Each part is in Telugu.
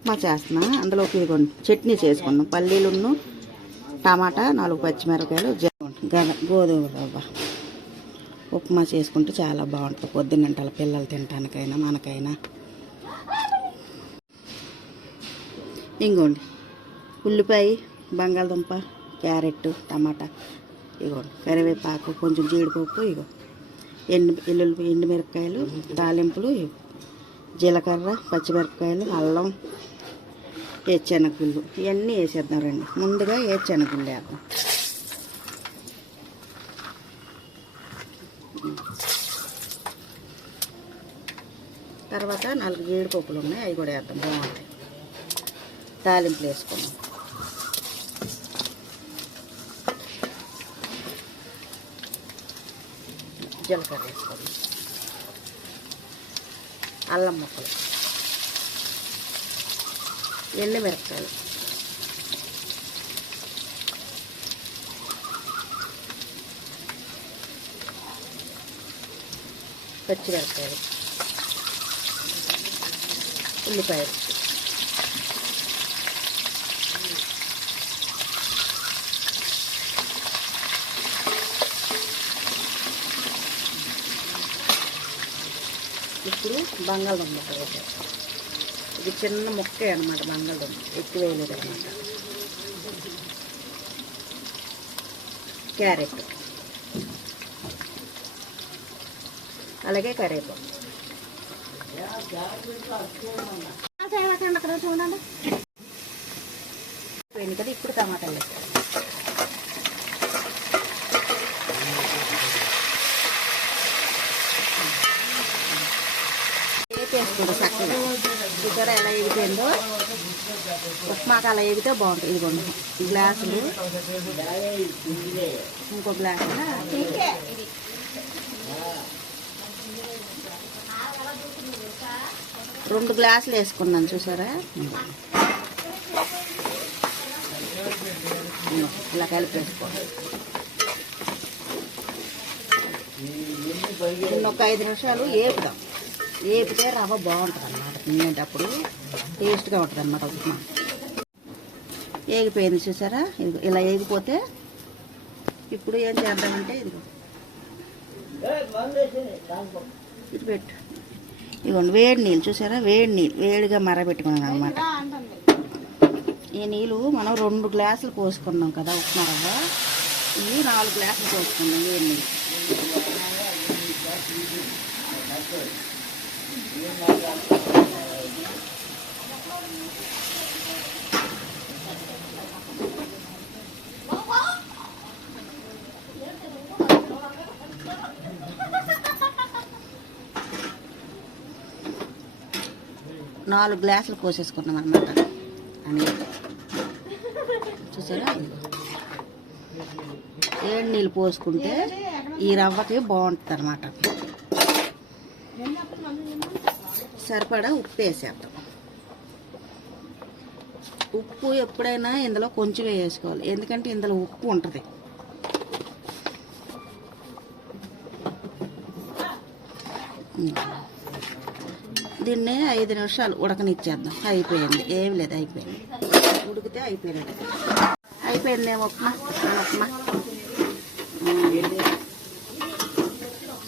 ఉప్మా చేస్తున్నా. అందులోకి ఇదిగోండి చట్నీ చేసుకున్నాం. పల్లీలును టమాటా 4 పచ్చిమిరపకాయలు గోధుమ రవ్వ ఉప్మా చేసుకుంటే చాలా బాగుంటుంది. పొద్దున్నంటల పిల్లలు తినటానికైనా మనకైనా. ఇంకోండి ఉల్లిపాయ, బంగాళదుంప, క్యారెట్, టమాటా, ఇగోండి కరివేపాకు, కొంచెం జీడిపప్పు, ఇగో ఎండుమిరపకాయలు, తాలింపులు, జీలకర్ర, పచ్చిమిరపకాయలు, అల్లం, ఏరుశనగగుళ్ళు ఇవన్నీ వేసేద్దాం రండి. ముందుగా ఏరుశనగగుళ్ళు వేద్దాం. తర్వాత 4 జీడిపప్పులు ఉన్నాయి, అవి కూడా వేద్దాం, బాగుంటాయి. తాలింపులు వేసుకున్నాం. జీలకర్ర వేసుకోండి, అల్లం ముక్కలు, ఎండుమిరపకాయలు, పచ్చిమిరపకాయలు, ఉల్లిపాయలు, ఇప్పుడు బంగాళదుంప ముక్కలు వేసేస్తాం. ఇది చిన్న ముక్కే అనమాట, బంగాళదుంప ఎక్కువ వేయలేదు అనమాట. క్యారెట్, అలాగే కరివేపాకు. చూడండి పోయింది కదా. ఇప్పుడు టమాటాలు వేస్తాం. వేసుకోండి చక్కగా. చూసారా ఎలా ఎగిపోయిందో. ఉప్మాకు అలా ఎగితే బాగుంటుంది. ఇదిగోండి గ్లాసులు, ఇంకో గ్లాసు 2 గ్లాసులు వేసుకున్నాను. చూసారా ఇలా కలిపేసుకోండి. ఒక 5 నిమిషాలు వేపుదాం. వేపితే రవ్వ బాగుంటుంది అన్నమాట. తినేటప్పుడు టేస్ట్గా ఉంటుంది అన్నమాట ఉప్మా. వేగిపోయింది చూసారా. ఇలా వేగిపోతే ఇప్పుడు ఏం చేద్దామంటే ఇదిగో ఇది పెట్టు. ఇదిగోండి వేడి నీళ్ళు చూసారా. వేడి నీళ్ళు వేడిగా మరబెట్టుకున్నాను అనమాట. ఈ నీళ్ళు మనం 2 గ్లాసులు పోసుకున్నాం కదా ఉప్మా రవ్వ. ఇవి 4 గ్లాసులు పోసుకున్నాం వేడి నీళ్ళు. నాలుగు గ్లాసులు పోసేసుకున్నాం అనమాట అని. చూసారా వేడి నీళ్ళు పోసుకుంటే ఈ రవ్వకి బాగుంటుంది అనమాట. సరిపడా ఉప్పు వేసేద్దాం. ఉప్పు ఎప్పుడైనా ఇందులో కొంచెం వేసుకోవాలి, ఎందుకంటే ఇందులో ఉప్పు ఉంటుంది. దీన్ని 5 నిమిషాలు ఉడకనిచ్చేద్దాం. అయిపోయింది, ఏమి లేదు, అయిపోయింది. ఉడికితే అయిపోయినట్టు. అయిపోయిందేమో ఉప్మా. ఉప్మా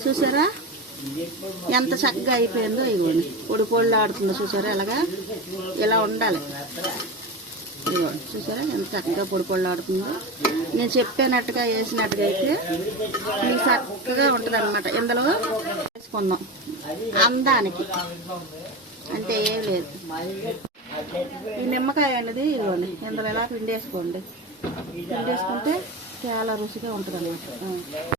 చూసారా ఎంత చక్కగా అయిపోయిందో. ఇదిగోండి పొడి పొడిలో ఆడుతుందో చూసారా. అలాగా ఇలా ఉండాలి. ఇదిగోండి చూసారా ఎంత చక్కగా పొడి పొడిలో ఆడుతుందో. నేను చెప్పినట్టుగా వేసినట్టుగా అయితే మీకు చక్కగా ఉంటుంది అనమాట. ఇందులో వేసుకుందాం అందానికి, అంటే ఏం లేదు. ఈ నిమ్మకాయ అనేది ఇదిగోండి ఇందులో ఎలా పిండేసుకోండి. పిండేసుకుంటే చాలా రుచిగా ఉంటుంది అన్నమాట.